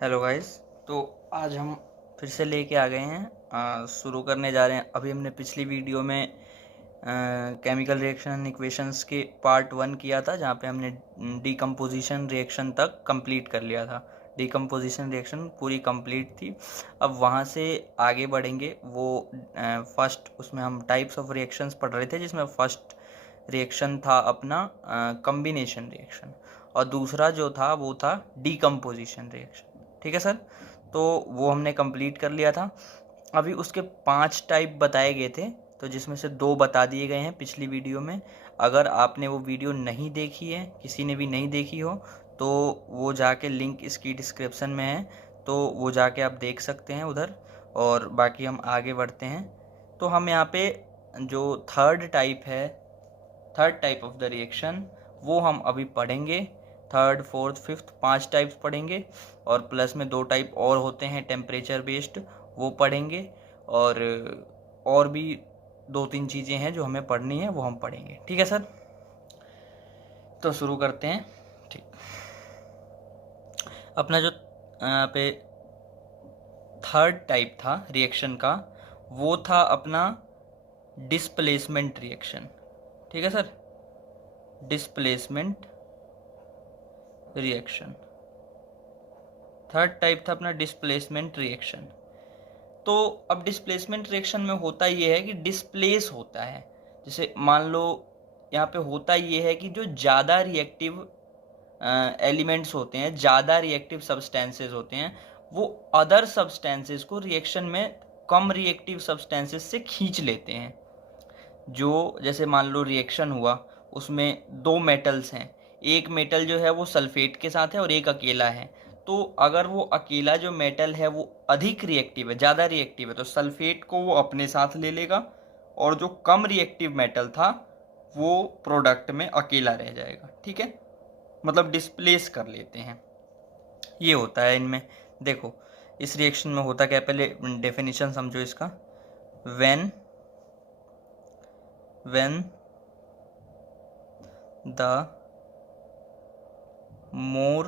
Hello guys. तो आज हम फिर से लेके आ गए हैं, शुरू करने जा रहे हैं। अभी हमने पिछली वीडियो में केमिकल रिएक्शन इक्वेशंस के पार्ट 1 किया था, जहाँ पे हमने डीकम्पोजिशन रिएक्शन तक कंप्लीट कर लिया था। डीकम्पोजिशन रिएक्शन पूरी कंप्लीट थी। अब वहाँ से आगे बढ़ेंगे। वो फर्स्ट उसमें हम टाइप्स ऑफ रिएक्शंस पढ़ रहे थे, जिसमें फर्स्ट रिएक्शन था अपना कम्बिनेशन रिएक्शन, और दूसरा जो था वो था डीकम्पोजिशन रिएक्शन। ठीक है सर। तो वो हमने कंप्लीट कर लिया था। अभी उसके 5 टाइप बताए गए थे, तो जिसमें से 2 बता दिए गए हैं पिछली वीडियो में। अगर आपने वो वीडियो नहीं देखी है, किसी ने भी नहीं देखी हो, तो वो जाके लिंक इसकी डिस्क्रिप्शन में है, तो वो जाके आप देख सकते हैं उधर। और बाकी हम आगे बढ़ते हैं। तो हम यहाँ पे जो third type of the reaction, वो हम अभी पढ़ेंगे। थर्ड, फोर्थ, फिफ्थ 5 टाइप्स पढ़ेंगे, और प्लस में 2 टाइप और होते हैं टेम्परेचर बेस्ड, वो पढ़ेंगे। और भी 2-3 चीज़ें हैं जो हमें पढ़नी है, वो हम पढ़ेंगे। ठीक है सर। तो शुरू करते हैं। ठीक। अपना जो यहाँ पे थर्ड टाइप था रिएक्शन का, वो था अपना डिस्प्लेसमेंट रिएक्शन। ठीक है sir. Displacement reaction third type था अपना डिस्प्लेसमेंट रिएक्शन। तो अब डिस्प्लेसमेंट रिएक्शन में होता ये है कि डिस्प्लेस होता है। जैसे मान लो यहाँ पे होता ये है कि जो ज़्यादा रिएक्टिव एलिमेंट्स होते हैं, ज़्यादा रिएक्टिव सब्सटेंसेस होते हैं, वो अदर सब्सटेंसेस को रिएक्शन में कम रिएक्टिव सब्सटेंसेस से खींच लेते हैं। जो जैसे मान लो रिएक्शन हुआ, उसमें 2 मेटल्स हैं। एक मेटल जो है वो सल्फेट के साथ है और एक अकेला है। तो अगर वो अकेला जो मेटल है वो अधिक रिएक्टिव है, ज़्यादा रिएक्टिव है, तो सल्फेट को वो अपने साथ ले लेगा, और जो कम रिएक्टिव मेटल था वो प्रोडक्ट में अकेला रह जाएगा। ठीक है, मतलब डिस्प्लेस कर लेते हैं। ये होता है इनमें। देखो इस रिएक्शन में होता क्या है, पहले डेफिनेशन समझो इसका। When the more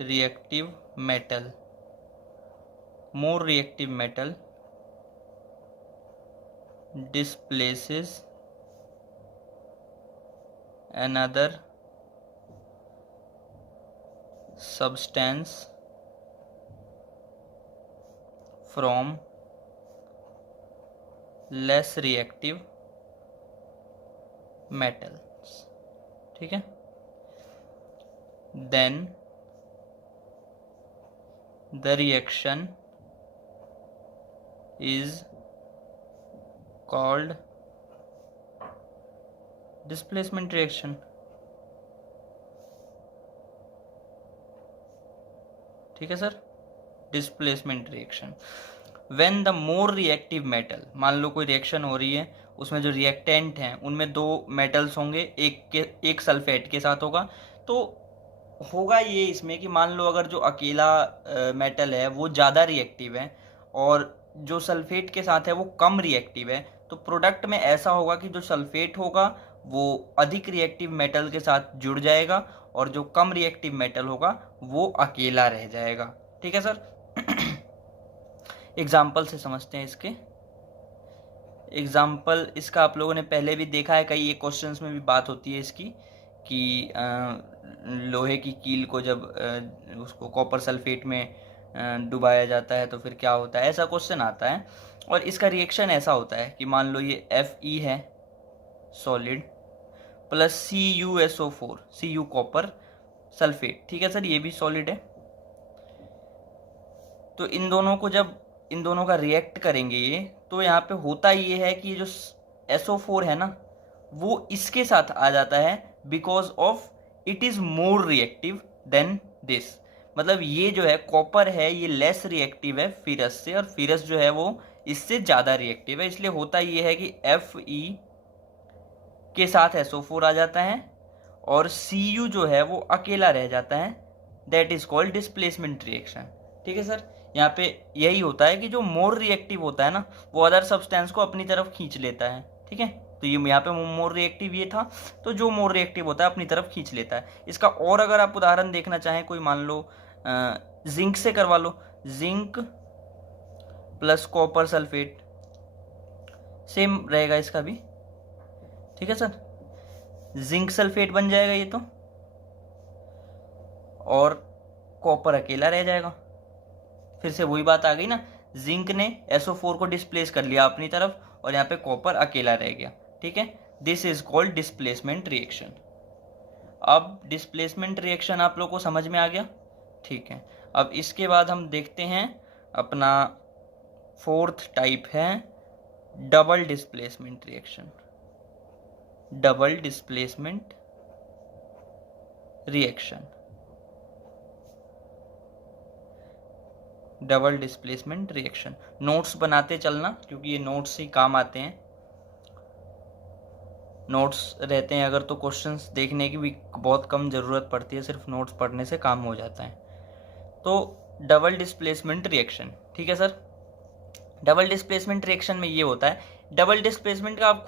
reactive metal displaces another substance from less reactive metals, ठीक है, then the reaction is called displacement reaction। ठीक है sir. Displacement reaction when the more reactive metal, मान लो कोई रिएक्शन हो रही है, उसमें जो रिएक्टेंट हैं उनमें 2 मेटल्स होंगे, एक सल्फेट के साथ होगा। तो होगा ये इसमें कि मान लो अगर जो अकेला मेटल है वो ज़्यादा रिएक्टिव है, और जो सल्फेट के साथ है वो कम रिएक्टिव है, तो प्रोडक्ट में ऐसा होगा कि जो सल्फेट होगा वो अधिक रिएक्टिव मेटल के साथ जुड़ जाएगा, और जो कम रिएक्टिव मेटल होगा वो अकेला रह जाएगा। ठीक है सर। एग्जाम्पल से समझते हैं इसके। एग्जाम्पल इसका आप लोगों ने पहले भी देखा है, कई क्वेश्चंस में भी बात होती है इसकी, कि लोहे की कील को जब उसको कॉपर सल्फेट में डुबाया जाता है तो फिर क्या होता है, ऐसा क्वेश्चन आता है। और इसका रिएक्शन ऐसा होता है कि मान लो ये Fe है solid, plus CuSO4, Cu copper sulphate. ठीक है सर, ये भी सॉलिड है। तो इन दोनों को जब इन दोनों का रिएक्ट करेंगे ये, तो यहाँ पे होता ये है कि जो SO4 है ना, वो इसके साथ आ जाता है, because of it is more reactive than this. मतलब ये जो है कॉपर है, ये लेस रिएक्टिव है फेरस से, और फेरस जो है वो इससे ज़्यादा रिएक्टिव है। इसलिए होता ये है कि Fe के साथ SO4 आ जाता है, और Cu जो है वो अकेला रह जाता है। That is called displacement reaction. ठीक है सर। यहाँ पे यही होता है कि जो मोर रिएक्टिव होता है ना, वो अदर सब्सटेंस को अपनी तरफ खींच लेता है। ठीक है, तो ये यहाँ पे मोर रिएक्टिव ये था, तो जो मोर रिएक्टिव होता है अपनी तरफ खींच लेता है। इसका और अगर आप उदाहरण देखना चाहें, कोई मान लो जिंक से करवा लो, zinc plus copper sulphate, same रहेगा इसका भी, ठीक है सर। जिंक सल्फेट बन जाएगा ये तो, और कॉपर अकेला रह जाएगा। फिर से वही बात आ गई ना, जिंक ने SO4 को डिस्प्लेस कर लिया अपनी तरफ और यहाँ पे कॉपर अकेला रह गया, ठीक है। This is called displacement reaction. अब डिस्प्लेसमेंट रिएक्शन आप लोग को समझ में आ गया, ठीक है। अब इसके बाद हम देखते हैं अपना फोर्थ टाइप है double displacement reaction. Double displacement reaction, double displacement reaction. Notes बनाते चलना, क्योंकि ये नोट्स ही काम आते हैं। नोट्स रहते हैं अगर तो क्वेश्चंस देखने की भी बहुत कम ज़रूरत पड़ती है, सिर्फ नोट्स पढ़ने से काम हो जाता है। तो डबल डिस्प्लेसमेंट रिएक्शन, ठीक है सर। डबल डिस्प्लेसमेंट रिएक्शन में ये होता है, डबल डिस्प्लेसमेंट का आप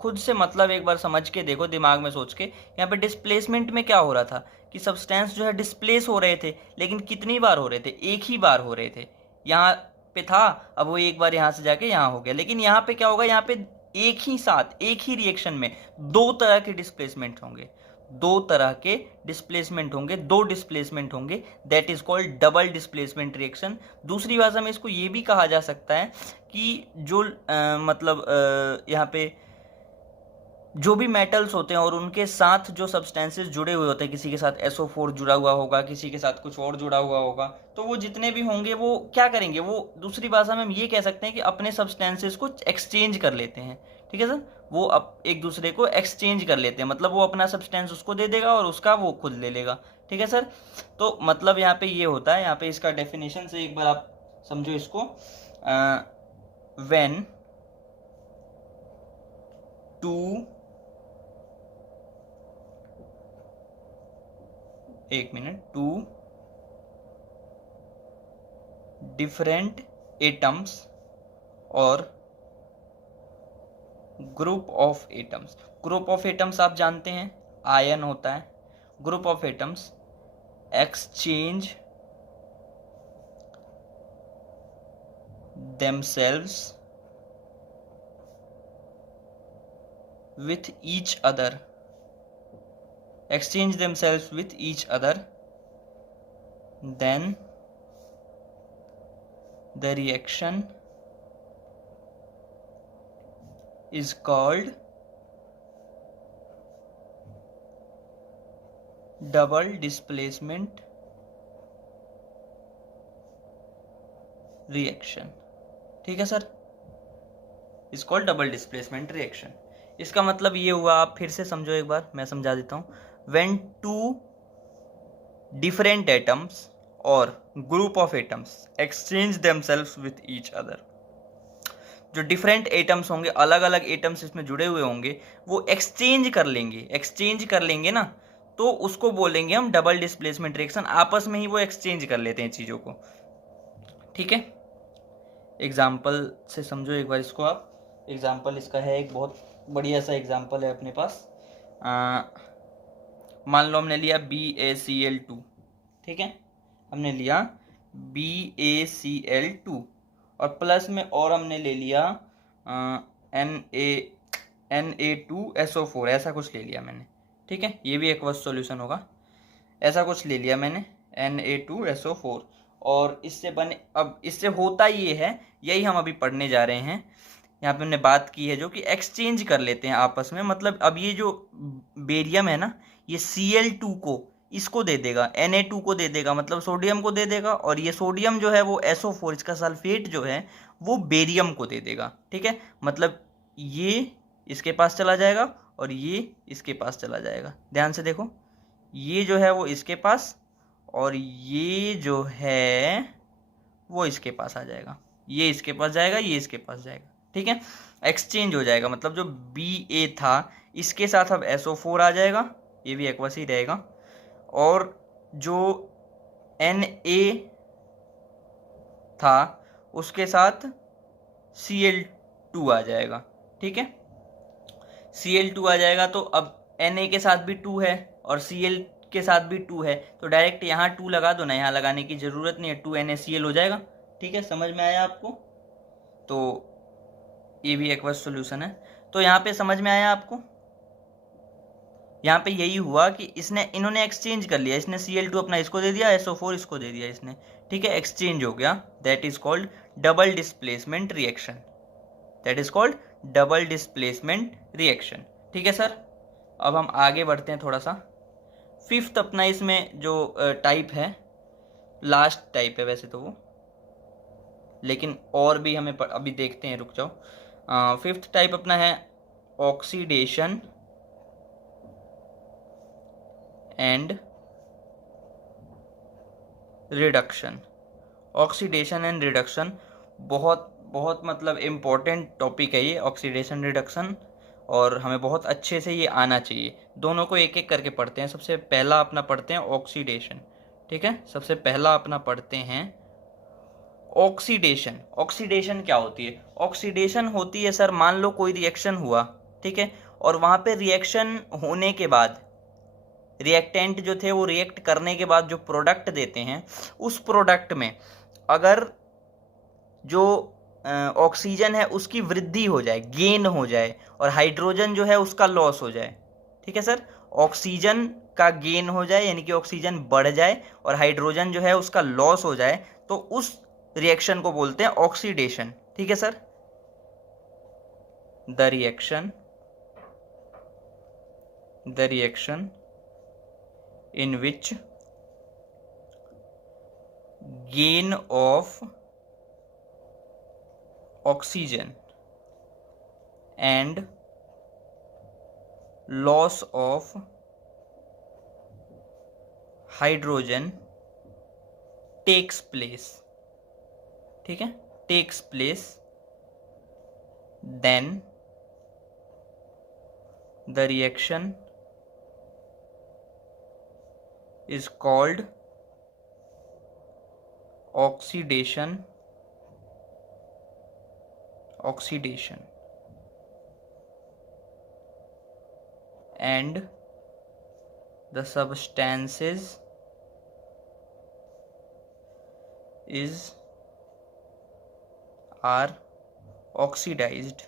खुद से मतलब एक बार समझ के देखो, दिमाग में सोच के। यहाँ पे डिस्प्लेसमेंट में क्या हो रहा था कि सब्सटेंस जो है डिस्प्लेस हो रहे थे, लेकिन कितनी बार हो रहे थे? एक ही बार हो रहे थे। यहाँ पे था, अब वो एक बार यहाँ से जाके यहाँ हो गया। लेकिन यहाँ पे क्या होगा, यहाँ पे एक ही साथ एक ही रिएक्शन में दो तरह के डिस्प्लेसमेंट होंगे, दो तरह के डिस्प्लेसमेंट होंगे, दो डिस्प्लेसमेंट होंगे। That is called double displacement reaction. दूसरी भाषा में इसको ये भी कहा जा सकता है कि जो यहाँ पे जो भी मेटल्स होते हैं और उनके साथ जो सब्सटेंसेस जुड़े हुए होते हैं, किसी के साथ SO4 जुड़ा हुआ होगा, किसी के साथ कुछ और जुड़ा हुआ होगा, तो वो जितने भी होंगे वो क्या करेंगे, वो दूसरी भाषा में हम ये कह सकते हैं कि अपने सब्सटेंसेस को एक्सचेंज कर लेते हैं, ठीक है सर। वो अब एक दूसरे को एक्सचेंज कर लेते हैं, मतलब वो अपना सब्सटेंस उसको दे देगा और उसका वो खुद ले लेगा, ठीक है सर। तो मतलब यहाँ पे ये होता है, यहाँ पे इसका डेफिनेशन से एक बार आप समझो इसको। When two two different atoms और group of atoms. Group of atoms आप जानते हैं आयन होता है। Group of atoms exchange themselves with each other, exchange themselves with each other, then the reaction is called double displacement reaction, ठीक है sir. Is called double displacement reaction. इसका मतलब ये हुआ, आप फिर से समझो एक बार, मैं समझा देता हूं। व्हेन टू डिफरेंट एटम्स और group of atoms exchange themselves with each other, जो डिफरेंट एटम्स होंगे, अलग अलग एटम्स इसमें जुड़े हुए होंगे, वो एक्सचेंज कर लेंगे ना, तो उसको बोलेंगे हम डबल डिस्प्लेसमेंट रिएक्शन। आपस में ही वो एक्सचेंज कर लेते हैं चीज़ों को, ठीक है। एग्जाम्पल से समझो एक बार इसको आप। एग्जाम्पल इसका है, एक बहुत बढ़िया सा एग्जाम्पल है अपने पास। मान लो हमने लिया BaCl2, ठीक है। हमने लिया BaCl2 और प्लस में और हमने ले लिया Na2SO4, ऐसा कुछ ले लिया मैंने, ठीक है। ये भी एक्वस सॉल्यूशन होगा, ऐसा कुछ ले लिया मैंने Na2SO4। और इससे बने, अब इससे होता ये है, यही हम अभी पढ़ने जा रहे हैं। यहाँ पे हमने बात की है जो कि एक्सचेंज कर लेते हैं आपस में। मतलब अब ये जो बेरियम है ना, ये Cl2 को इसको दे देगा, Na2 को दे देगा, मतलब सोडियम को दे देगा, और ये सोडियम जो है वो SO4, इसका सल्फेट जो है वो बेरियम को दे देगा, ठीक है। मतलब ये इसके पास चला जाएगा और ये इसके पास चला जाएगा। ध्यान से देखो, ये जो है वो इसके पास और ये जो है वो इसके पास आ जाएगा, ये इसके पास जाएगा, ये इसके पास जाएगा, ठीक है। एक्सचेंज हो जाएगा, मतलब जो Ba था इसके साथ अब SO4 आ जाएगा, ये भी एक्वस ही रहेगा, और जो Na था उसके साथ Cl2 आ जाएगा, ठीक है। Cl2 आ जाएगा, तो अब Na के साथ भी 2 है और Cl के साथ भी 2 है, तो डायरेक्ट यहाँ 2 लगा दो ना, यहाँ लगाने की ज़रूरत नहीं है, 2NaCl हो जाएगा। ठीक है, समझ में आया आपको? तो ये भी एक्वस सॉल्यूशन है। तो यहाँ पे समझ में आया आपको? यहाँ पे यही हुआ कि इन्होंने एक्सचेंज कर लिया, इसने Cl2 अपना इसको दे दिया, SO4 इसको दे दिया इसने। ठीक है, एक्सचेंज हो गया, that is called double displacement reaction. That is called double displacement reaction. ठीक है सर, अब हम आगे बढ़ते हैं थोड़ा सा। फिफ्थ अपना इसमें जो टाइप है, लास्ट टाइप है वैसे तो वो, लेकिन और भी हमें अभी देखते हैं, रुक जाओ। फिफ्थ टाइप अपना है oxidation and reduction. Oxidation and reduction बहुत बहुत मतलब इम्पोर्टेंट टॉपिक है ये, ऑक्सीडेशन रिडक्शन, और हमें बहुत अच्छे से ये आना चाहिए। दोनों को एक एक करके पढ़ते हैं। सबसे पहला अपना पढ़ते हैं ऑक्सीडेशन। ठीक है, सबसे पहला अपना पढ़ते हैं ऑक्सीडेशन। ऑक्सीडेशन क्या होती है? ऑक्सीडेशन होती है सर, मान लो कोई रिएक्शन हुआ, ठीक है, और वहाँ पे रिएक्शन होने के बाद रिएक्टेंट जो थे वो रिएक्ट करने के बाद जो प्रोडक्ट देते हैं, उस प्रोडक्ट में अगर जो ऑक्सीजन है उसकी वृद्धि हो जाए, गेन हो जाए, और हाइड्रोजन जो है उसका लॉस हो जाए। ठीक है सर, ऑक्सीजन का गेन हो जाए यानी कि ऑक्सीजन बढ़ जाए और हाइड्रोजन जो है उसका लॉस हो जाए, तो उस रिएक्शन को बोलते हैं ऑक्सीडेशन। ठीक है sir, the reaction in which gain of oxygen and loss of hydrogen takes place. ठीक है, takes place, then the reaction is called oxidation and the substances are oxidized।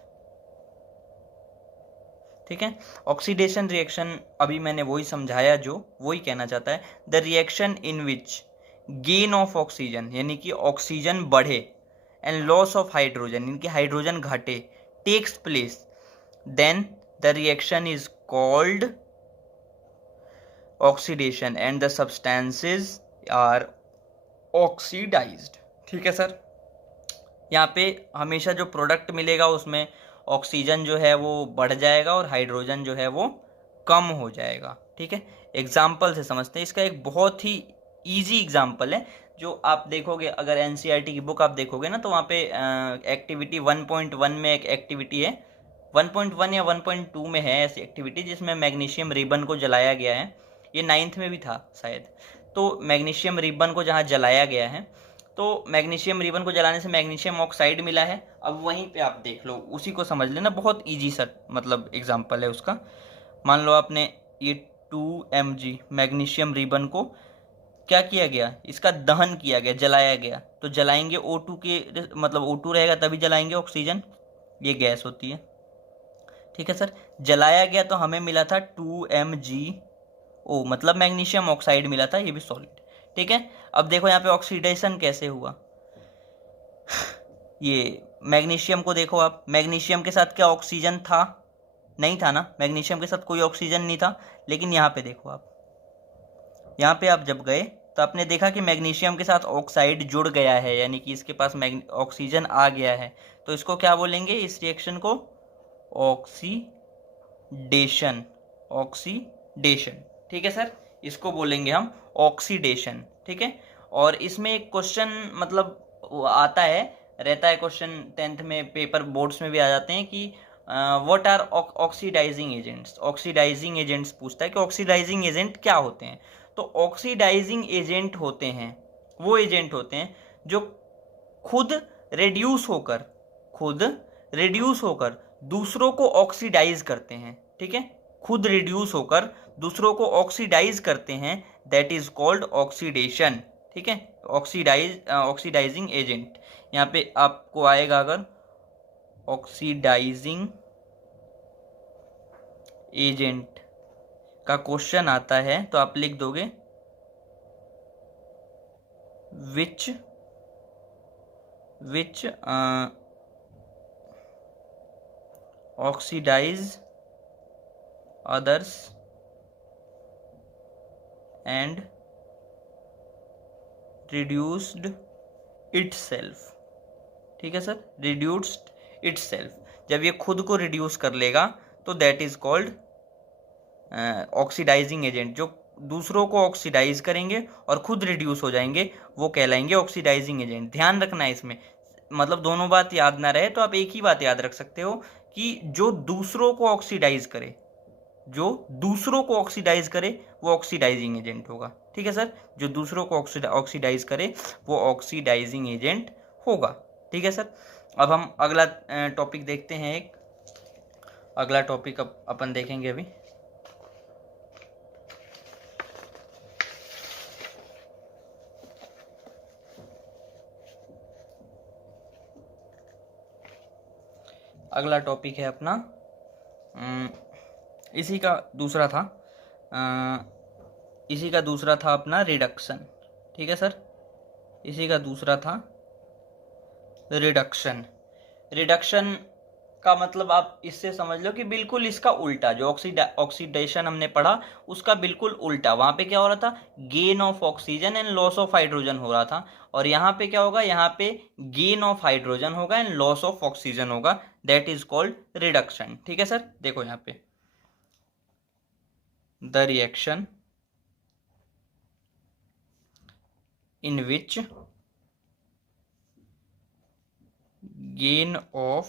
ठीक है, ऑक्सीडेशन रिएक्शन अभी मैंने वही समझाया, जो वही कहना चाहता है, the reaction in which gain of oxygen यानी कि ऑक्सीजन बढ़े एंड लॉस ऑफ हाइड्रोजन यानी कि हाइड्रोजन घटे takes place, then the reaction is called oxidation and the substances are oxidised. ठीक है सर, यहाँ पे हमेशा जो प्रोडक्ट मिलेगा उसमें ऑक्सीजन जो है वो बढ़ जाएगा और हाइड्रोजन जो है वो कम हो जाएगा। ठीक है, एग्जाम्पल से समझते हैं। इसका एक बहुत ही इजी एग्जाम्पल है, जो आप देखोगे अगर एनसीईआरटी की बुक आप देखोगे ना, तो वहाँ पे एक्टिविटी 1.1 में एक एक्टिविटी है, 1.1 या 1.2 में है ऐसी एक्टिविटी जिसमें मैग्नीशियम रिबन को जलाया गया है। ये 9th में भी था शायद। तो मैग्नीशियम रिबन को जहाँ जलाया गया है, तो मैग्नीशियम रिबन को जलाने से मैग्नीशियम ऑक्साइड मिला है। अब वहीं पे आप देख लो, उसी को समझ लेना, बहुत इजी सा मतलब एग्जांपल है उसका। मान लो आपने ये 2 mg मैग्नीशियम रिबन को क्या किया गया, इसका दहन किया गया, जलाया गया। तो जलाएंगे O2 के मतलब O2 रहेगा तभी जलाएंगे, ऑक्सीजन ये गैस होती है। ठीक है सर, जलाया गया तो हमें मिला था 2mgO मतलब मैग्नीशियम ऑक्साइड मिला था, ये भी सॉलिड। ठीक है, अब देखो यहाँ पे ऑक्सीडेशन कैसे हुआ। ये मैग्नीशियम को देखो आप, मैग्नीशियम के साथ क्या ऑक्सीजन था? नहीं था ना, मैग्नीशियम के साथ कोई ऑक्सीजन नहीं था। लेकिन यहाँ पे देखो आप, यहाँ पे आप जब गए तो आपने देखा कि मैग्नीशियम के साथ ऑक्साइड जुड़ गया है, यानी कि इसके पास ऑक्सीजन आ गया है। तो इसको क्या बोलेंगे, इस रिएक्शन को ऑक्सीडेशन। ठीक है सर, इसको बोलेंगे हम ऑक्सीडेशन। ठीक है, और इसमें एक क्वेश्चन मतलब आता है, रहता है क्वेश्चन 10th में, पेपर बोर्ड्स में भी आ जाते हैं कि what are oxidising agents. Oxidising agents पूछता है कि ऑक्सीडाइजिंग एजेंट क्या होते हैं। तो ऑक्सीडाइजिंग एजेंट होते हैं वो एजेंट होते हैं जो खुद रेड्यूस होकर दूसरों को ऑक्सीडाइज करते हैं, ठीक है, खुद रिड्यूस होकर दूसरों को ऑक्सीडाइज करते हैं, दैट इज कॉल्ड ऑक्सीडेशन, ठीक है, ऑक्सीडाइजिंग एजेंट। यहाँ पे आपको आएगा अगर ऑक्सीडाइजिंग एजेंट का क्वेश्चन आता है तो आप लिख दोगे which oxidise others and reduced itself, ठीक है सर, रिड्यूस्ड इटसेल्फ। जब ये खुद को रिड्यूस कर लेगा तो that is called oxidising agent. जो दूसरों को ऑक्सीडाइज करेंगे और खुद रिड्यूस हो जाएंगे वो कहलाएंगे ऑक्सीडाइजिंग एजेंट। ध्यान रखना है इसमें, मतलब दोनों बात याद ना रहे तो आप एक ही बात याद रख सकते हो कि जो दूसरों को ऑक्सीडाइज करे, जो दूसरों को ऑक्सीडाइज करे वो ऑक्सीडाइजिंग एजेंट होगा, ठीक है सर, जो दूसरों को ऑक्सीडाइज करे वो ऑक्सीडाइजिंग एजेंट होगा, ठीक है सर। अब हम अगला टॉपिक देखते हैं। एक अगला टॉपिक अपन देखेंगे अभी। अगला टॉपिक है अपना इसी का दूसरा था अपना रिडक्शन, ठीक है सर, इसी का दूसरा था रिडक्शन। रिडक्शन का मतलब आप इससे समझ लो कि बिल्कुल इसका उल्टा, जो ऑक्सीडेशन हमने पढ़ा उसका बिल्कुल उल्टा। वहां पे क्या हो रहा था, gain of oxygen and loss of hydrogen हो रहा था, और यहाँ पे क्या होगा, यहाँ पे गेन ऑफ हाइड्रोजन होगा एंड लॉस ऑफ ऑक्सीजन होगा, दैट इज कॉल्ड रिडक्शन, ठीक है सर। देखो यहाँ पे the reaction in which gain of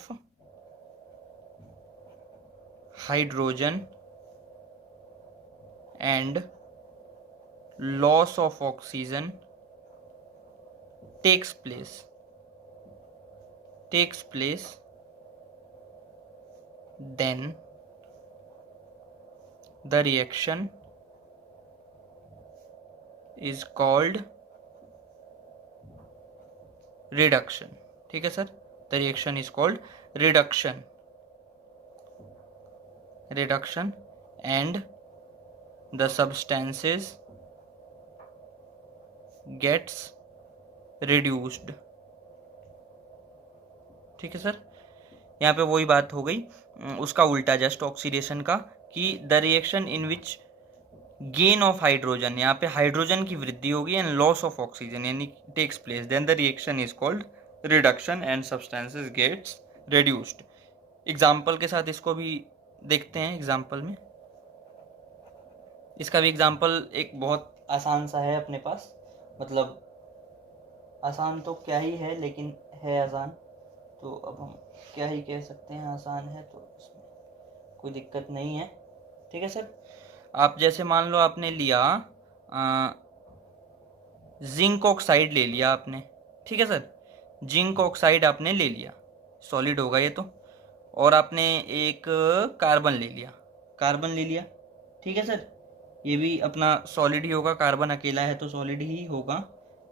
hydrogen and loss of oxygen takes place then the reaction is called reduction, ठीक है sir, the reaction is called reduction and the substances gets reduced, ठीक है sir. यहाँ पे वही बात हो गई, उसका उल्टा जस्ट ऑक्सीडेशन का, कि the reaction in which gain of hydrogen, यहाँ पे हाइड्रोजन की वृद्धि होगी एंड लॉस ऑफ ऑक्सीजन यानी takes place, then the reaction is called reduction and substances gets reduced. Example के साथ इसको भी देखते हैं। एग्जाम्पल में इसका भी एग्जाम्पल एक बहुत आसान सा है अपने पास, मतलब आसान तो क्या ही है लेकिन है आसान, तो अब हम क्या ही कह सकते हैं, आसान है तो इसमें कोई दिक्कत नहीं है, ठीक है सर। आप जैसे मान लो आपने लिया जिंक ऑक्साइड ले लिया आपने, ठीक है सर, जिंक ऑक्साइड आपने ले लिया, सॉलिड होगा ये तो, और आपने एक कार्बन ले लिया, ठीक है सर, ये भी अपना सॉलिड ही होगा, कार्बन अकेला है तो सॉलिड ही होगा,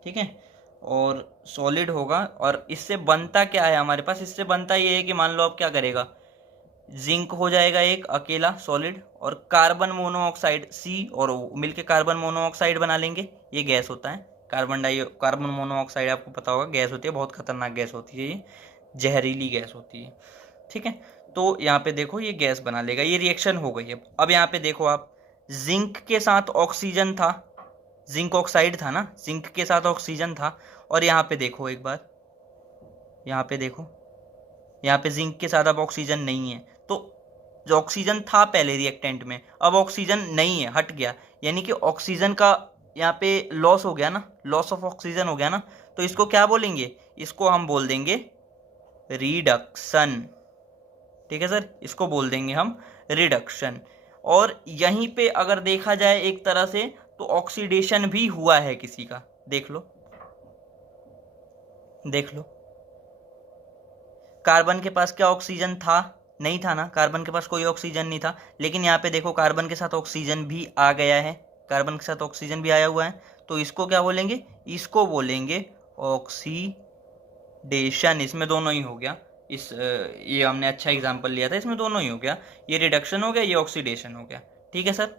ठीक है, और सॉलिड होगा। और इससे बनता क्या है हमारे पास, इससे बनता ये है कि मान लो आप क्या करेगा, जिंक हो जाएगा एक अकेला सॉलिड, और कार्बन मोनोऑक्साइड सी और O मिलके कार्बन मोनोऑक्साइड बना लेंगे, ये गैस होता है। कार्बन मोनोऑक्साइड आपको पता होगा गैस होती है, बहुत खतरनाक गैस होती है, ये जहरीली गैस होती है, ठीक है। तो यहाँ पे देखो ये गैस बना लेगा, ये रिएक्शन हो गई है। अब यहाँ पे देखो आप, जिंक के साथ ऑक्सीजन था, जिंक ऑक्साइड था ना, जिंक के साथ ऑक्सीजन था, और यहाँ पे देखो एक बार, यहाँ पे देखो, यहाँ पे जिंक के साथ अब ऑक्सीजन नहीं है, तो जो ऑक्सीजन था पहले रिएक्टेंट में अब ऑक्सीजन नहीं है, हट गया, यानी कि ऑक्सीजन का यहाँ पे लॉस हो गया ना, लॉस ऑफ ऑक्सीजन हो गया ना, तो इसको क्या बोलेंगे, इसको हम बोल देंगे रिडक्शन, ठीक है सर, इसको बोल देंगे हम रिडक्शन। और यहीं पे अगर देखा जाए एक तरह से तो ऑक्सीडेशन भी हुआ है किसी का, देख लो कार्बन के पास क्या ऑक्सीजन था, नहीं था ना, कार्बन के पास कोई ऑक्सीजन नहीं था, लेकिन यहाँ पे देखो कार्बन के साथ ऑक्सीजन भी आ गया है, कार्बन के साथ ऑक्सीजन भी आया हुआ है, तो इसको क्या बोलेंगे, इसको बोलेंगे ऑक्सीडेशन। इसमें दोनों ही हो गया, ये हमने अच्छा एग्जाम्पल लिया था, इसमें दोनों ही हो गया, ये रिडक्शन हो गया, ये ऑक्सीडेशन हो गया। ठीक है सर,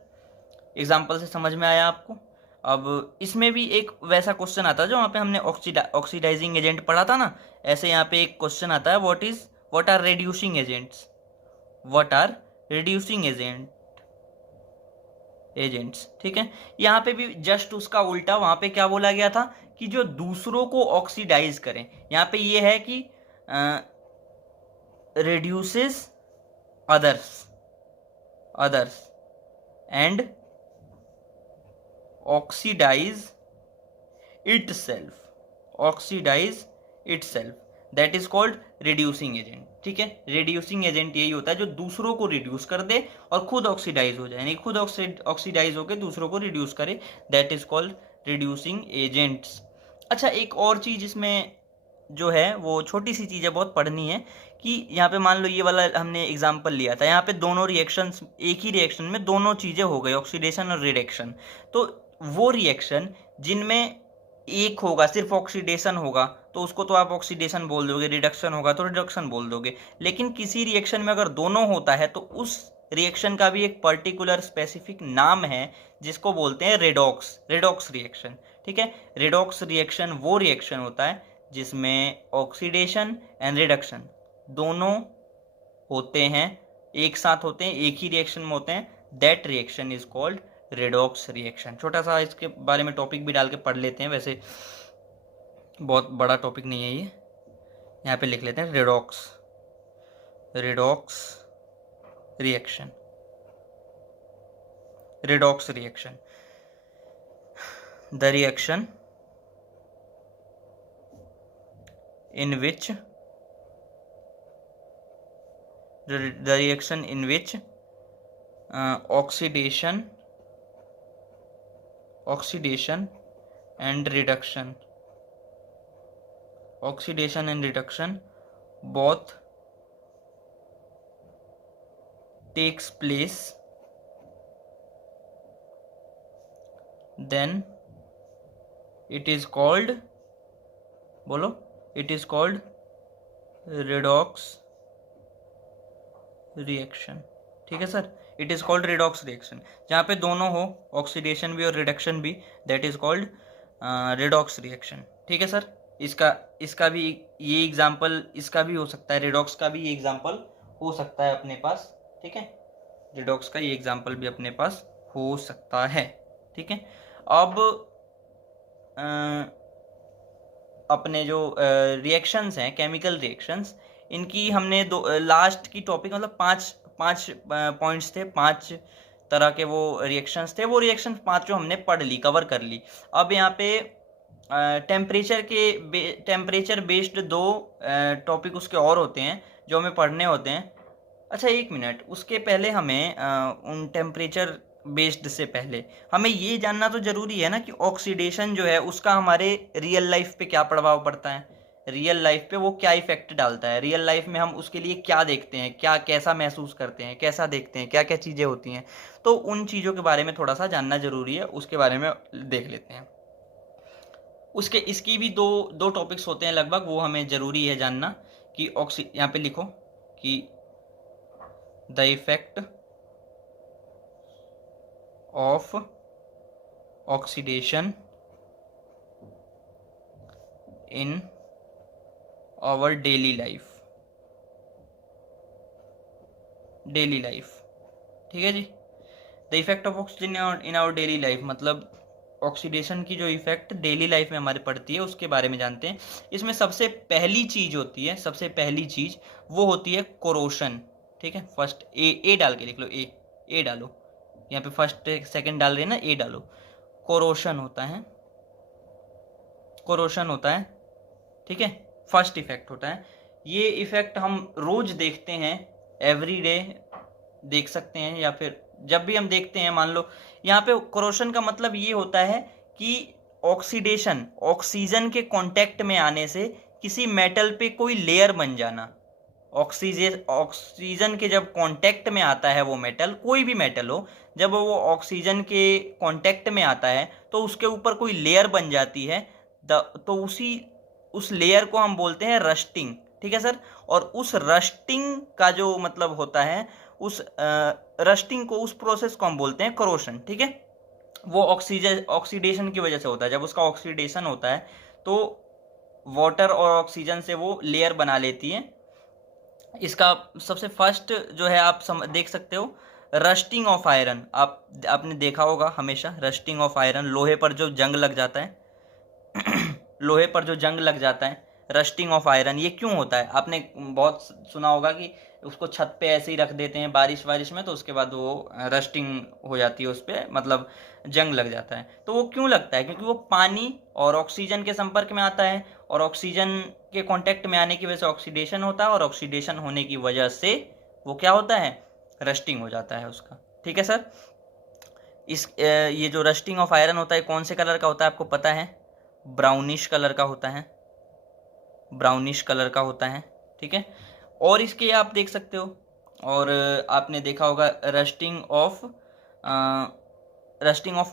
एग्जाम्पल से समझ में आया आपको। अब इसमें भी एक वैसा क्वेश्चन आता है जो वहाँ पे हमने ऑक्सीडाइजिंग एजेंट पढ़ा था ना, ऐसे यहाँ पे एक क्वेश्चन आता है, what are reducing agents, what are reducing agents. ठीक है, यहाँ पे भी जस्ट उसका उल्टा, वहाँ पे क्या बोला गया था कि जो दूसरों को ऑक्सीडाइज करें, यहाँ पे ये है कि reduces others and oxidize itself, that is called reducing agent। ठीक है, reducing agent यही होता है जो दूसरों को रिड्यूस कर दे और खुद ऑक्सीडाइज हो जाए, यानी खुद ऑक्सीडाइज होकर दूसरों को रिड्यूस करे, that is called reducing agents। अच्छा, एक और चीज इसमें जो है वो छोटी सी चीज़ है, बहुत पढ़नी है, कि यहाँ पे मान लो ये वाला हमने एग्जाम्पल लिया था, यहाँ पे दोनों रिएक्शंस, एक ही रिएक्शन में दोनों चीज़ें हो गई, ऑक्सीडेशन और रिडक्शन। तो वो रिएक्शन जिनमें एक होगा, सिर्फ ऑक्सीडेशन होगा, तो उसको तो आप ऑक्सीडेशन बोल दोगे, रिडक्शन होगा तो रिडक्शन बोल दोगे, लेकिन किसी रिएक्शन में अगर दोनों होता है तो उस रिएक्शन का भी एक पर्टिकुलर स्पेसिफिक नाम है जिसको बोलते हैं रेडॉक्स रिएक्शन। ठीक है, रेडॉक्स रिएक्शन वो रिएक्शन होता है जिसमें ऑक्सीडेशन एंड रिडक्शन दोनों होते हैं, एक साथ होते हैं, एक ही रिएक्शन में होते हैं, that reaction is called redox reaction. छोटा सा इसके बारे में टॉपिक भी डाल के पढ़ लेते हैं, वैसे बहुत बड़ा टॉपिक नहीं है ये, यहाँ पे लिख लेते हैं redox reaction. The reaction in which oxidation and reduction both takes place, then it is called, बोलो, it is called redox reaction। ठीक है sir, it is called redox reaction, जहाँ पे दोनों हो, ऑक्सीडेशन भी और रिडक्शन भी, that is called redox reaction। ठीक है सर, इसका भी ये एग्जाम्पल, इसका भी हो सकता है, रेडॉक्स का भी ये एग्जाम्पल हो सकता है अपने पास। ठीक है, रेडॉक्स का ये एग्जाम्पल भी अपने पास हो सकता है। ठीक है, अब अपने जो रिएक्शंस हैं, केमिकल रिएक्शंस, इनकी हमने लास्ट की टॉपिक, मतलब पांच पॉइंट्स थे, 5 तरह के वो रिएक्शंस थे, वो रिएक्शंस 5 जो हमने पढ़ ली, कवर कर ली। अब यहाँ पे टेम्परेचर बेस्ड 2 टॉपिक उसके और होते हैं जो हमें पढ़ने होते हैं। अच्छा, 1 मिनट, उसके पहले हमें उन टेम्परेचर बेस्ड से पहले हमें ये जानना तो जरूरी है ना कि ऑक्सीडेशन जो है उसका हमारे रियल लाइफ पे क्या प्रभाव पड़ता है, रियल लाइफ पे वो क्या इफेक्ट डालता है, रियल लाइफ में हम उसके लिए क्या देखते हैं, क्या कैसा महसूस करते हैं, कैसा देखते हैं, क्या क्या चीज़ें होती हैं, तो उन चीज़ों के बारे में थोड़ा सा जानना जरूरी है, उसके बारे में देख लेते हैं। इसकी भी दो टॉपिक्स होते हैं लगभग, वो हमें ज़रूरी है जानना कि यहाँ पे लिखो कि the effect of oxidation in our daily life. ठीक है जी, the effect of oxygen in our daily life, मतलब ऑक्सीडेशन की जो इफेक्ट डेली लाइफ में हमारे पड़ती है उसके बारे में जानते हैं। इसमें सबसे पहली चीज वो होती है कोरोशन। ठीक है, फर्स्ट ए डाल के लिख लो, ए डालो, यहाँ पे फर्स्ट सेकंड डाल रहे हैं ना, ए डालो। कोरोशन होता है। ठीक है, फर्स्ट इफेक्ट होता है। ये इफेक्ट हम रोज देखते हैं, एवरी डे देख सकते हैं, या फिर जब भी हम देखते हैं, मान लो यहाँ पे कोरोशन का मतलब ये होता है कि ऑक्सीडेशन, ऑक्सीजन के कांटेक्ट में आने से किसी मेटल पे कोई लेयर बन जाना, ऑक्सीजन के जब कांटेक्ट में आता है वो मेटल, कोई भी मेटल हो, जब वो ऑक्सीजन के कांटेक्ट में आता है तो उसके ऊपर कोई लेयर बन जाती है, तो उस लेयर को हम बोलते हैं रस्टिंग। ठीक है सर। और उस रस्टिंग का जो मतलब होता है, उस रस्टिंग को, उस प्रोसेस को हम बोलते हैं करोशन। ठीक है। वो ऑक्सीडेशन की वजह से होता है। जब उसका ऑक्सीडेशन होता है तो वाटर और ऑक्सीजन से वो लेयर बना लेती है। इसका सबसे फर्स्ट जो है आप देख सकते हो, रस्टिंग ऑफ आयरन। आपने देखा होगा हमेशा, रस्टिंग ऑफ आयरन, लोहे पर जो जंग लग जाता है लोहे पर जो जंग लग जाता है, रस्टिंग ऑफ आयरन, ये क्यों होता है? आपने बहुत सुना होगा कि उसको छत पे ऐसे ही रख देते हैं बारिश वारिश में, तो उसके बाद वो रस्टिंग हो जाती है, उस पर मतलब जंग लग जाता है। तो वो क्यों लगता है? क्योंकि वो पानी और ऑक्सीजन के संपर्क में आता है, और ऑक्सीजन के कांटेक्ट में आने की वजह से ऑक्सीडेशन होता है, और ऑक्सीडेशन होने की वजह से वो क्या होता है? रस्टिंग हो जाता है उसका। ठीक है सर। ये जो रस्टिंग ऑफ आयरन होता है कौन से कलर का होता है आपको पता है? ब्राउनिश कलर का होता है, ब्राउनिश कलर का होता है। ठीक है। और इसके आप देख सकते हो, और आपने देखा होगा rusting of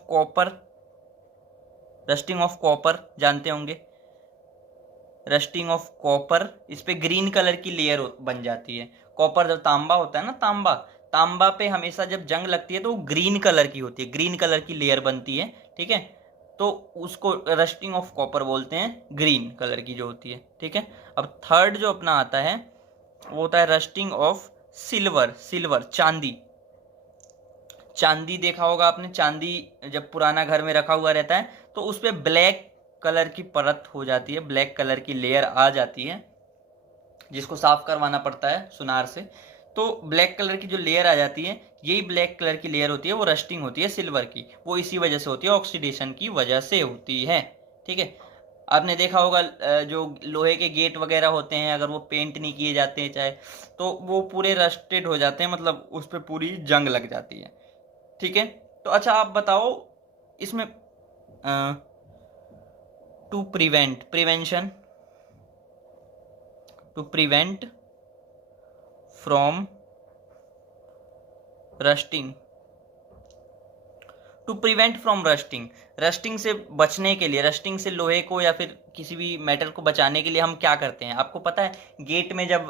copper, rusting of copper जानते होंगे। रस्टिंग ऑफ कॉपर, इस पे ग्रीन कलर की लेयर बन जाती है। कॉपर जब तांबा होता है ना, तांबा पे हमेशा जब जंग लगती है तो वो ग्रीन कलर की होती है, ग्रीन कलर की लेयर बनती है। ठीक है। तो उसको रस्टिंग ऑफ कॉपर बोलते हैं, ग्रीन कलर की जो होती है। ठीक है। अब थर्ड जो अपना आता है वो होता है रस्टिंग ऑफ सिल्वर, चांदी देखा होगा आपने। चांदी जब पुराना घर में रखा हुआ रहता है तो उस पर ब्लैक कलर की परत हो जाती है, ब्लैक कलर की लेयर आ जाती है, जिसको साफ करवाना पड़ता है सुनार से। तो ब्लैक कलर की जो लेयर आ जाती है, यही ब्लैक कलर की लेयर होती है, वो रस्टिंग होती है सिल्वर की। वो इसी वजह से होती है, ऑक्सीडेशन की वजह से होती है। ठीक है। आपने देखा होगा जो लोहे के गेट वगैरह होते हैं, अगर वो पेंट नहीं किए जाते हैं चाहे, तो वो पूरे रस्टेड हो जाते हैं, मतलब उस पर पूरी जंग लग जाती है। ठीक है। तो अच्छा आप बताओ इसमें to prevent from rusting, rusting से बचने के लिए, रस्टिंग से लोहे को या फिर किसी भी मेटल को बचाने के लिए हम क्या करते हैं? आपको पता है, गेट में जब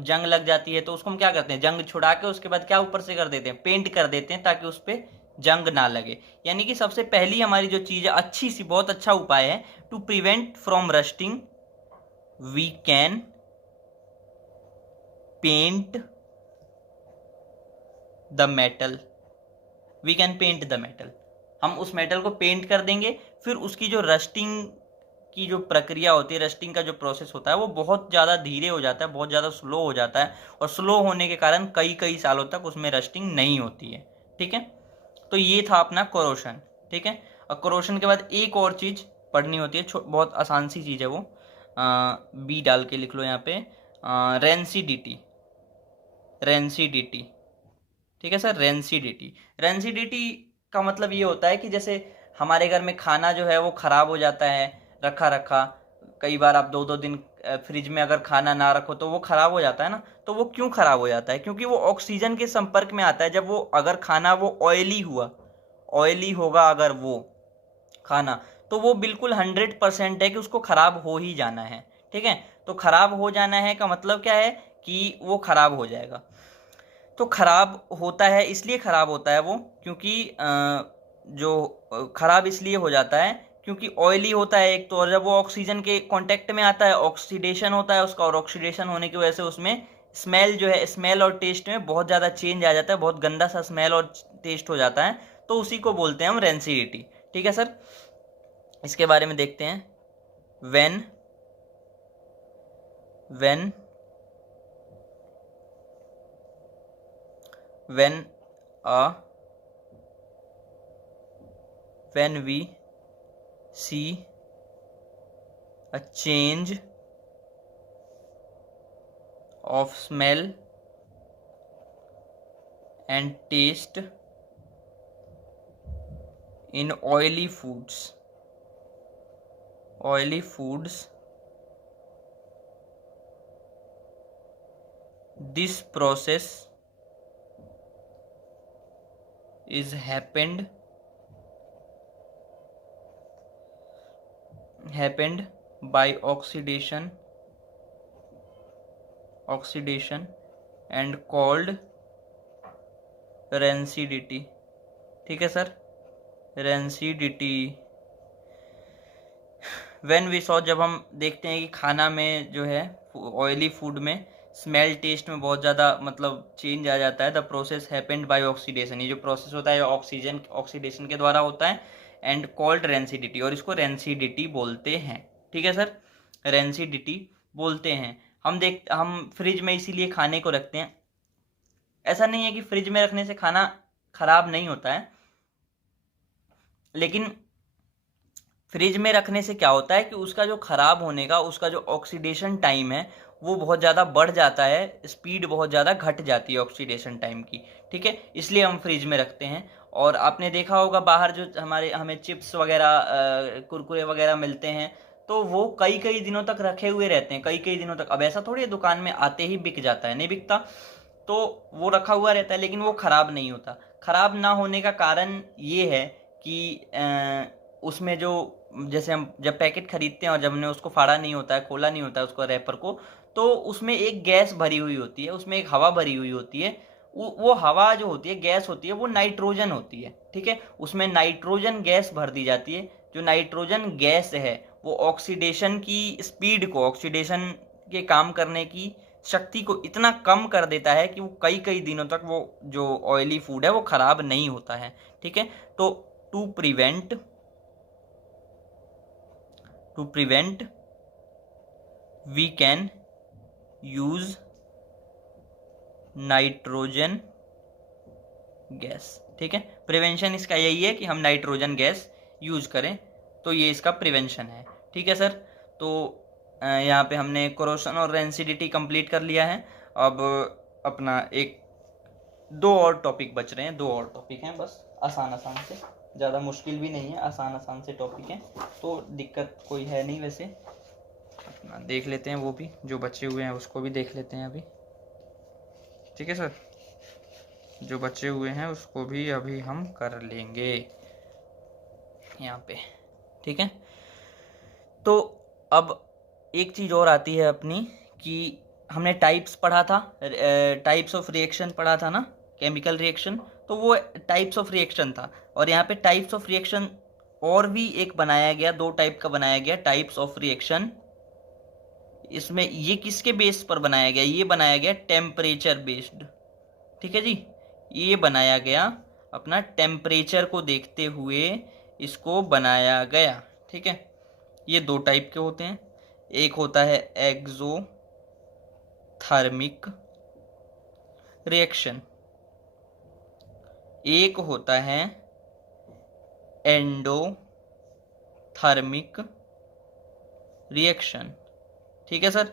जंग लग जाती है तो उसको हम क्या करते हैं? जंग छुड़ा के उसके बाद क्या ऊपर से कर देते हैं? पेंट कर देते हैं, ताकि उस पर जंग ना लगे। यानी कि सबसे पहली हमारी जो चीज है, अच्छी सी, बहुत अच्छा उपाय है, to prevent from rusting we can paint the metal, हम उस मेटल को पेंट कर देंगे। फिर उसकी जो रस्टिंग की जो प्रक्रिया होती है, रस्टिंग का जो प्रोसेस होता है, वो बहुत ज़्यादा धीरे हो जाता है, बहुत ज़्यादा स्लो हो जाता है, और स्लो होने के कारण कई कई सालों तक उसमें रस्टिंग नहीं होती है। ठीक है। तो ये था अपना कोरोशन। ठीक है। और कोरोशन के बाद एक और चीज़ पढ़नी होती है, बहुत आसान सी चीज़ है वो, बी डाल के लिख लो यहाँ पे, रेंसिडिटी। ठीक है सर। रेंसिडिटी का मतलब ये होता है कि जैसे हमारे घर में खाना जो है वो खराब हो जाता है, रखा रखा, कई बार आप 2-2 दिन फ्रिज में अगर खाना ना रखो तो वो खराब हो जाता है ना। तो वो क्यों खराब हो जाता है? क्योंकि वो ऑक्सीजन के संपर्क में आता है। जब वो, अगर खाना वो ऑयली होगा अगर वो खाना, तो वो बिल्कुल 100% है कि उसको खराब हो ही जाना है। ठीक है। तो खराब हो जाना है का मतलब क्या है? कि वो खराब हो जाएगा। तो खराब होता है, इसलिए खराब होता है वो, क्योंकि खराब इसलिए हो जाता है क्योंकि ऑयली होता है एक तो, और जब वो ऑक्सीजन के कांटेक्ट में आता है, ऑक्सीडेशन होता है उसका, और ऑक्सीडेशन होने की वजह से उसमें स्मेल जो है, स्मेल और टेस्ट में बहुत ज़्यादा चेंज आ जाता है, बहुत गंदा सा स्मेल और टेस्ट हो जाता है। तो उसी को बोलते हैं हम रेंसिडिटी। ठीक है सर। इसके बारे में देखते हैं। When when when we see a change of smell and taste in oily foods this process is happened by oxidation and called rancidity। ठीक है sir, rancidity। When we saw, जब हम देखते हैं कि खाना में जो है ऑयली फूड में स्मेल टेस्ट में बहुत ज़्यादा मतलब चेंज आ जाता है। The process happened by oxidation, ये जो प्रोसेस होता है ऑक्सीजन ऑक्सीडेशन के द्वारा होता है। एंड कॉल्ड रेंसिडिटी, और इसको रेंसिडिटी बोलते हैं। ठीक है सर, रेंसिडिटी बोलते हैं। हम फ्रिज में इसीलिए खाने को रखते हैं। ऐसा नहीं है कि फ्रिज में रखने से खाना खराब नहीं होता है, लेकिन फ्रिज में रखने से क्या होता है कि उसका जो खराब होने का, उसका जो ऑक्सीडेशन टाइम है वो बहुत ज़्यादा बढ़ जाता है, स्पीड बहुत ज़्यादा घट जाती है ऑक्सीडेशन टाइम की। ठीक है, इसलिए हम फ्रिज में रखते हैं। और आपने देखा होगा बाहर जो हमें चिप्स वगैरह कुरकुरे वगैरह मिलते हैं, तो वो कई कई दिनों तक रखे हुए रहते हैं, कई कई दिनों तक। अब ऐसा थोड़ी है दुकान में आते ही बिक जाता है, नहीं बिकता, तो वो रखा हुआ रहता है, लेकिन वो ख़राब नहीं होता। ख़राब ना होने का कारण ये है कि उसमें जो, जैसे हम जब पैकेट खरीदते हैं और जब हमने उसको फाड़ा नहीं होता है, खोला नहीं होता है उसको, रैपर को, तो उसमें एक गैस भरी हुई होती है, उसमें एक हवा भरी हुई होती है। वो हवा जो होती है, गैस होती है, वो नाइट्रोजन होती है। ठीक है, उसमें नाइट्रोजन गैस भर दी जाती है। जो नाइट्रोजन गैस है वो ऑक्सीडेशन की स्पीड को, ऑक्सीडेशन के काम करने की शक्ति को इतना कम कर देता है कि वो कई कई दिनों तक वो जो ऑयली फूड है वो खराब नहीं होता है। ठीक है, तो to prevent we can use nitrogen gas. ठीक है, प्रिवेंशन इसका यही है कि हम नाइट्रोजन गैस यूज करें, तो ये इसका प्रिवेंशन है। ठीक है सर, तो यहाँ पे हमने कोरोशन और रेंसिडिटी कंप्लीट कर लिया है। अब अपना एक दो और टॉपिक बच रहे हैं, दो और टॉपिक हैं बस, आसान आसान से, ज़्यादा मुश्किल भी नहीं है, आसान आसान से टॉपिक हैं, तो दिक्कत कोई है नहीं। वैसे अपना देख लेते हैं, वो भी जो बचे हुए हैं उसको भी देख लेते हैं अभी। ठीक है सर, जो बचे हुए हैं उसको भी अभी हम कर लेंगे यहाँ पे। ठीक है, तो अब एक चीज़ और आती है अपनी, कि हमने टाइप्स पढ़ा था, टाइप्स ऑफ रिएक्शन पढ़ा था ना, केमिकल रिएक्शन, तो वो टाइप्स ऑफ रिएक्शन था। और यहाँ पे टाइप्स ऑफ रिएक्शन और भी एक बनाया गया, दो टाइप का बनाया गया टाइप्स ऑफ रिएक्शन। इसमें ये किसके बेस पर बनाया गया? ये बनाया गया टेम्परेचर बेस्ड। ठीक है जी, ये बनाया गया अपना टेम्परेचर को देखते हुए इसको बनाया गया। ठीक है, ये दो टाइप के होते हैं, एक होता है एक्सोथर्मिक रिएक्शन, एक होता है एंडोथर्मिक रिएक्शन। ठीक है सर,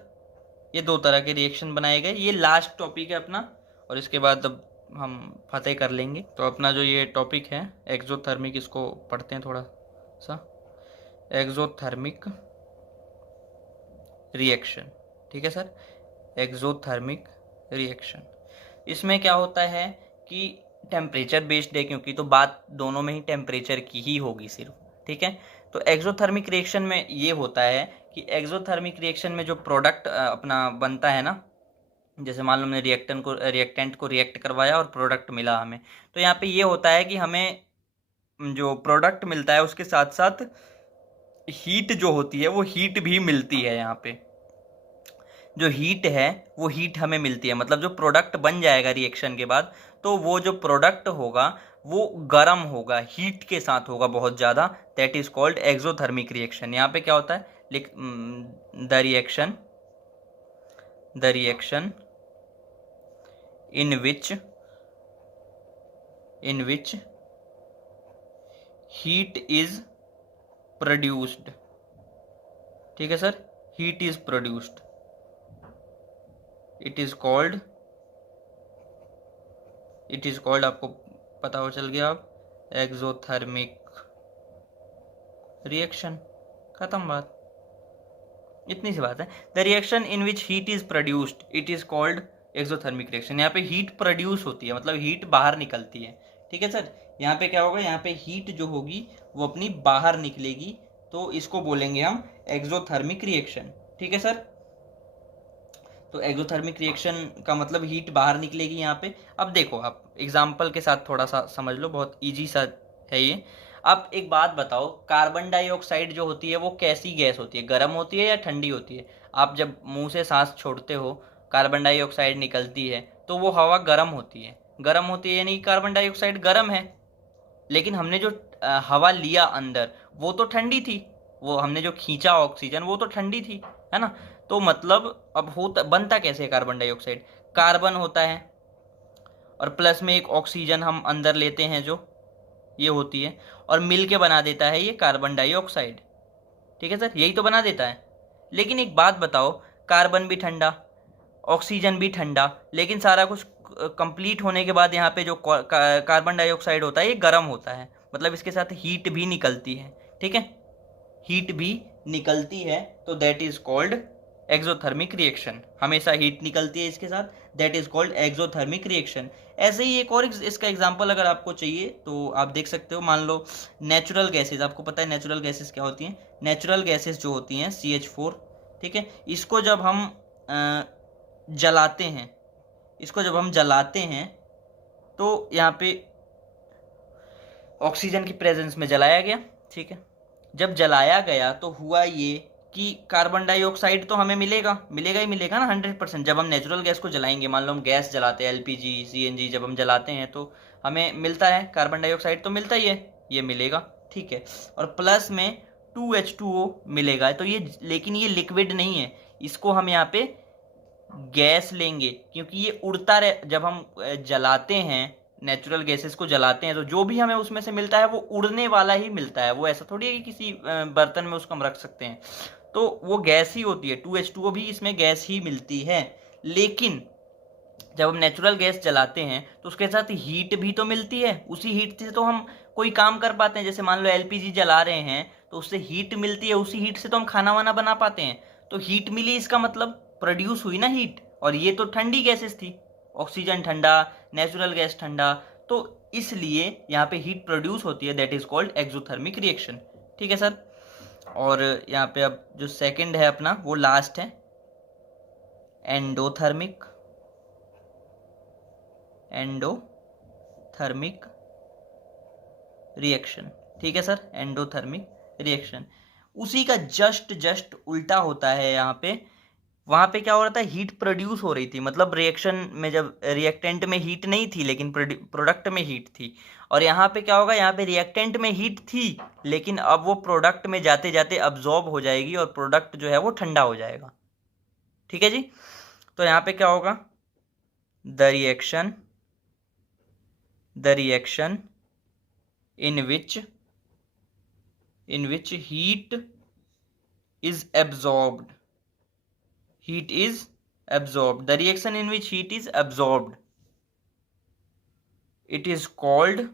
ये दो तरह के रिएक्शन बनाए गए। ये लास्ट टॉपिक है अपना, और इसके बाद अब हम फतेह कर लेंगे। तो अपना जो ये टॉपिक है एक्सोथर्मिक, इसको पढ़ते हैं थोड़ा सा। एक्सोथर्मिक रिएक्शन, ठीक है सर, एक्सोथर्मिक रिएक्शन। इसमें क्या होता है कि टेम्परेचर बेस्ड है, क्योंकि तो बात दोनों में ही टेम्परेचर की ही होगी सिर्फ। ठीक है, तो एक्सोथर्मिक रिएक्शन में ये होता है कि एक्सोथर्मिक रिएक्शन में जो प्रोडक्ट अपना बनता है ना, जैसे मान लो हमने रिएक्टेंट को रिएक्ट करवाया और प्रोडक्ट मिला हमें, तो यहाँ पे ये होता है कि हमें जो प्रोडक्ट मिलता है उसके साथ साथ हीट जो होती है वो हीट भी मिलती है। यहाँ पे जो हीट है वो हीट हमें मिलती है, मतलब जो प्रोडक्ट बन जाएगा रिएक्शन के बाद, तो वो जो प्रोडक्ट होगा वो गर्म होगा, हीट के साथ होगा बहुत ज़्यादा। That is called exothermic reaction. यहाँ पे क्या होता है, the reaction in which heat is produced। ठीक है sir, heat is produced, it is called आपको पता हो चल गया अब, एक्सोथर्मिक रिएक्शन। खत्म बात, इतनी सी बात है। The reaction in which heat is produced it is called exothermic reaction. यहाँ पे हीट प्रोड्यूस होती है, मतलब हीट बाहर निकलती है। ठीक है सर, यहाँ पे क्या होगा, यहाँ पे हीट जो होगी वो अपनी बाहर निकलेगी, तो इसको बोलेंगे हम एक्सोथर्मिक रिएक्शन। ठीक है सर, तो एक्सोथर्मिक रिएक्शन का मतलब हीट बाहर निकलेगी यहाँ पे। अब देखो, आप एग्जाम्पल के साथ थोड़ा सा समझ लो, बहुत इजी सा है ये। अब एक बात बताओ, कार्बन डाइऑक्साइड जो होती है वो कैसी गैस होती है, गर्म होती है या ठंडी होती है? आप जब मुंह से सांस छोड़ते हो, कार्बन डाइऑक्साइड निकलती है, तो वो हवा गर्म होती है। गर्म होती है यानी कि कार्बन डाइऑक्साइड गर्म है। लेकिन हमने जो हवा लिया अंदर, वो तो ठंडी थी। वो हमने जो खींचा ऑक्सीजन, वो तो ठंडी थी, है ना। तो मतलब अब होता, बनता कैसे है कार्बन डाइऑक्साइड? कार्बन होता है और प्लस में एक ऑक्सीजन हम अंदर लेते हैं, जो ये होती है, और मिल के बना देता है ये कार्बन डाइऑक्साइड। ठीक है सर, यही तो बना देता है। लेकिन एक बात बताओ, कार्बन भी ठंडा, ऑक्सीजन भी ठंडा, लेकिन सारा कुछ कंप्लीट होने के बाद यहाँ पे जो कार्बन डाइऑक्साइड होता है ये गर्म होता है, मतलब इसके साथ हीट भी निकलती है। ठीक है, हीट भी निकलती है, तो that is called exothermic reaction. हमेशा हीट निकलती है इसके साथ, that is called exothermic reaction. ऐसे ही एक और इसका एग्जांपल अगर आपको चाहिए तो आप देख सकते हो। मान लो नेचुरल गैसेस, आपको पता है नेचुरल गैसेस क्या होती हैं? नेचुरल गैसेस जो होती हैं CH4, ठीक है, इसको जब हम जलाते हैं, इसको जब हम जलाते हैं तो यहाँ पे ऑक्सीजन की प्रेजेंस में जलाया गया। ठीक है, जब जलाया गया तो हुआ ये कि कार्बन डाइऑक्साइड तो हमें मिलेगा, मिलेगा ही मिलेगा ना 100%। जब हम नेचुरल गैस को जलाएंगे, मान लो हम गैस जलाते हैं, LPG CNG, जब हम जलाते हैं तो हमें मिलता है कार्बन डाइऑक्साइड, तो मिलता ही है, ये मिलेगा। ठीक है, और प्लस में 2H2O मिलेगा। तो ये, लेकिन ये लिक्विड नहीं है, इसको हम यहाँ पे गैस लेंगे, क्योंकि ये उड़ता रहे। जब हम जलाते हैं, नेचुरल गैसेस को जलाते हैं, तो जो भी हमें उसमें से मिलता है वो उड़ने वाला ही मिलता है। वो ऐसा थोड़ी है कि किसी बर्तन में उसको हम रख सकते हैं, तो वो गैस ही होती है। 2H2O भी इसमें गैस ही मिलती है। लेकिन जब हम नेचुरल गैस जलाते हैं तो उसके साथ हीट भी तो मिलती है, उसी हीट से तो हम कोई काम कर पाते हैं। जैसे मान लो LPG जला रहे हैं तो उससे हीट मिलती है, उसी हीट से तो हम खाना वाना बना पाते हैं। तो हीट मिली, इसका मतलब प्रोड्यूस हुई ना हीट, और ये तो ठंडी गैसेस थी, ऑक्सीजन ठंडा, नेचुरल गैस ठंडा, तो इसलिए यहाँ पे हीट प्रोड्यूस होती है, that is called exothermic reaction. ठीक है सर, और यहाँ पे अब जो सेकंड है अपना, वो लास्ट है एंडोथर्मिक, एंडोथर्मिक रिएक्शन। ठीक है सर, एंडोथर्मिक रिएक्शन उसी का जस्ट उल्टा होता है। यहाँ पे, वहाँ पे क्या हो रहा था, हीट प्रोड्यूस हो रही थी, मतलब रिएक्शन में जब रिएक्टेंट में हीट नहीं थी लेकिन प्रोडक्ट में हीट थी। और यहाँ पे क्या होगा, यहाँ पे रिएक्टेंट में हीट थी, लेकिन अब वो प्रोडक्ट में जाते जाते अब्जॉर्ब हो जाएगी और प्रोडक्ट जो है वो ठंडा हो जाएगा। ठीक है जी, तो यहाँ पे क्या होगा, the reaction in which heat is absorbed, the reaction in which heat is absorbed, it is called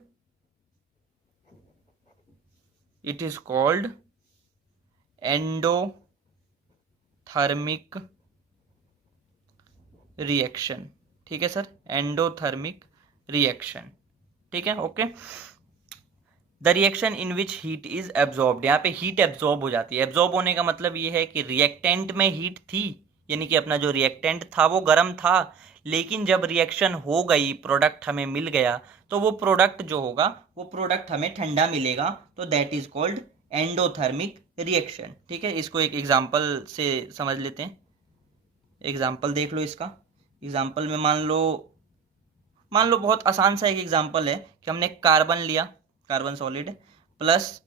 endothermic reaction। ठीक है सर, एंडोथर्मिक रिएक्शन। ठीक है, okay. The reaction in which heat is absorbed, यहाँ पे हीट एब्जॉर्ब हो जाती है। Absorb होने का मतलब ये है कि रिएक्टेंट में हीट थी, यानी कि अपना जो रिएक्टेंट था वो गर्म था, लेकिन जब रिएक्शन हो गई, प्रोडक्ट हमें मिल गया, तो वो प्रोडक्ट जो होगा वो प्रोडक्ट हमें ठंडा मिलेगा, तो that is called endothermic reaction. ठीक है, इसको एक एग्जाम्पल से समझ लेते हैं। एग्जाम्पल देख लो इसका। एग्जाम्पल में मान लो बहुत आसान सा एक एग्जाम्पल है कि हमने कार्बन लिया, carbon solid, plus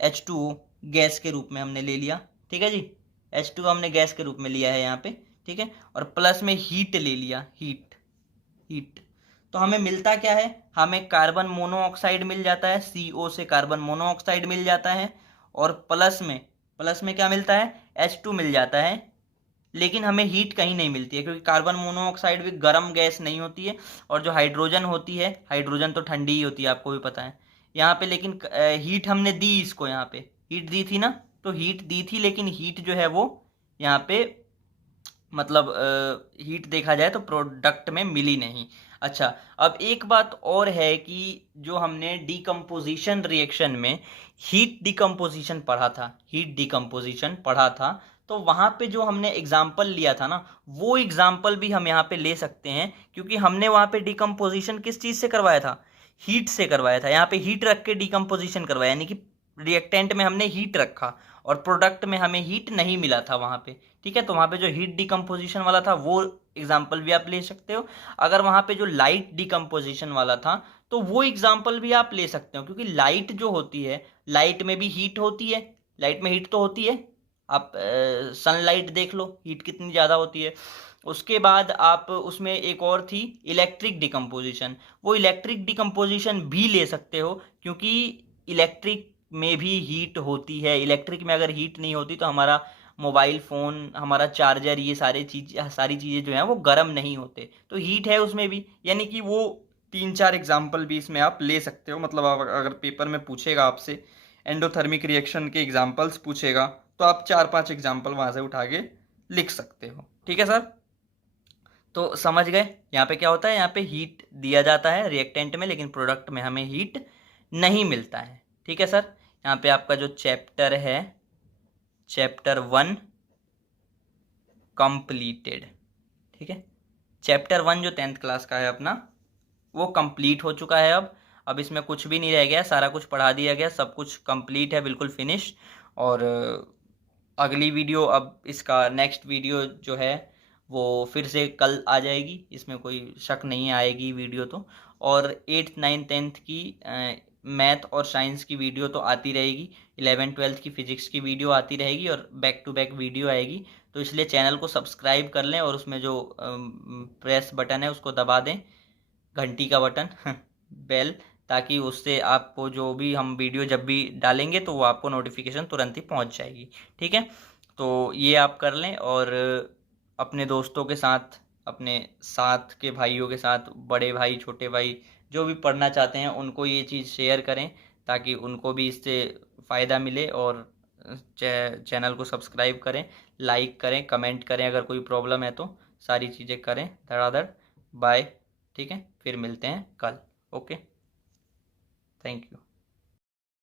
H2O gas के रूप में हमने ले लिया। ठीक है जी, H2O हमने गैस के रूप में लिया है यहाँ पे। ठीक है, और प्लस में हीट ले लिया, हीट। तो हमें मिलता क्या है, हमें कार्बन मोनोऑक्साइड मिल जाता है, CO से कार्बन मोनोऑक्साइड मिल जाता है, और प्लस में क्या मिलता है, H2 मिल जाता है। लेकिन हमें हीट कहीं नहीं मिलती है, क्योंकि कार्बन मोनोऑक्साइड भी गर्म गैस नहीं होती है, और जो हाइड्रोजन होती है, हाइड्रोजन तो ठंडी ही होती है, आपको भी पता है। यहाँ पे लेकिन हीट हमने दी, इसको यहाँ पे हीट दी थी ना, तो हीट दी थी, लेकिन हीट जो है वो यहाँ पे मतलब हीट देखा जाए तो प्रोडक्ट में मिली नहीं। अच्छा, अब एक बात और है कि जो हमने डिकम्पोजिशन रिएक्शन में हीट डिकम्पोजिशन पढ़ा था, हीट डिकम्पोजिशन पढ़ा था, तो वहां पे जो हमने एग्जाम्पल लिया था ना, वो एग्जाम्पल भी हम यहाँ पे ले सकते हैं, क्योंकि हमने वहां पे डिकम्पोजिशन किस चीज से करवाया था, हीट से करवाया था। यहाँ पे हीट रख के डिकम्पोजिशन करवाया, यानी कि रिएक्टेंट में हमने हीट रखा और प्रोडक्ट में हमें हीट नहीं मिला था वहां पे। ठीक है, तो वहां पे जो हीट डिकम्पोजिशन वाला था वो एग्जाम्पल भी आप ले सकते हो। अगर वहां पे जो लाइट डिकम्पोजिशन वाला था तो वो एग्जाम्पल भी आप ले सकते हो, क्योंकि लाइट जो होती है, लाइट में भी हीट होती है, लाइट में हीट तो होती है। आप सनलाइट देख लो, हीट कितनी ज़्यादा होती है। उसके बाद आप उसमें एक और थी इलेक्ट्रिक डिकम्पोजिशन, वो इलेक्ट्रिक डिकम्पोजिशन भी ले सकते हो, क्योंकि इलेक्ट्रिक में भी हीट होती है। इलेक्ट्रिक में अगर हीट नहीं होती तो हमारा मोबाइल फ़ोन, हमारा चार्जर, ये सारी चीज़ें जो हैं वो गर्म नहीं होते, तो हीट है उसमें भी। यानी कि वो 3-4 एग्जाम्पल भी इसमें आप ले सकते हो। मतलब अगर पेपर में पूछेगा आपसे एंडोथर्मिक रिएक्शन के एग्जाम्पल्स पूछेगा, तो आप 4-5 एग्जाम्पल वहाँ से उठा के लिख सकते हो। ठीक है सर, तो समझ गए यहाँ पे क्या होता है। यहाँ पे हीट दिया जाता है रिएक्टेंट में, लेकिन प्रोडक्ट में हमें हीट नहीं मिलता है। ठीक है सर, यहाँ पे आपका जो चैप्टर है, चैप्टर 1 कंप्लीटेड। ठीक है, चैप्टर 1 जो 10th क्लास का है अपना, वो कंप्लीट हो चुका है। अब इसमें कुछ भी नहीं रह गया, सारा कुछ पढ़ा दिया गया, सब कुछ कंप्लीट है, बिल्कुल फिनिश। और अगली वीडियो, अब इसका नेक्स्ट वीडियो जो है वो फिर से कल आ जाएगी, इसमें कोई शक नहीं है, आएगी वीडियो तो। और 8th 9th 10th की मैथ और साइंस की वीडियो तो आती रहेगी, 11th 12th की फिजिक्स की वीडियो आती रहेगी, और बैक टू बैक वीडियो आएगी। तो इसलिए चैनल को सब्सक्राइब कर लें और उसमें जो प्रेस बटन है उसको दबा दें, घंटी का बटन बेल, ताकि उससे आपको जो भी हम वीडियो जब भी डालेंगे तो वो आपको नोटिफिकेशन तुरंत ही पहुंच जाएगी। ठीक है, तो ये आप कर लें, और अपने दोस्तों के साथ, अपने साथ के भाइयों के साथ, बड़े भाई छोटे भाई जो भी पढ़ना चाहते हैं उनको ये चीज़ शेयर करें, ताकि उनको भी इससे फ़ायदा मिले। और चैनल को सब्सक्राइब करें, लाइक करें, कमेंट करें, अगर कोई प्रॉब्लम है तो सारी चीज़ें करें धड़ाधड़। बाय। ठीक है, फिर मिलते हैं कल। Okay, thank you.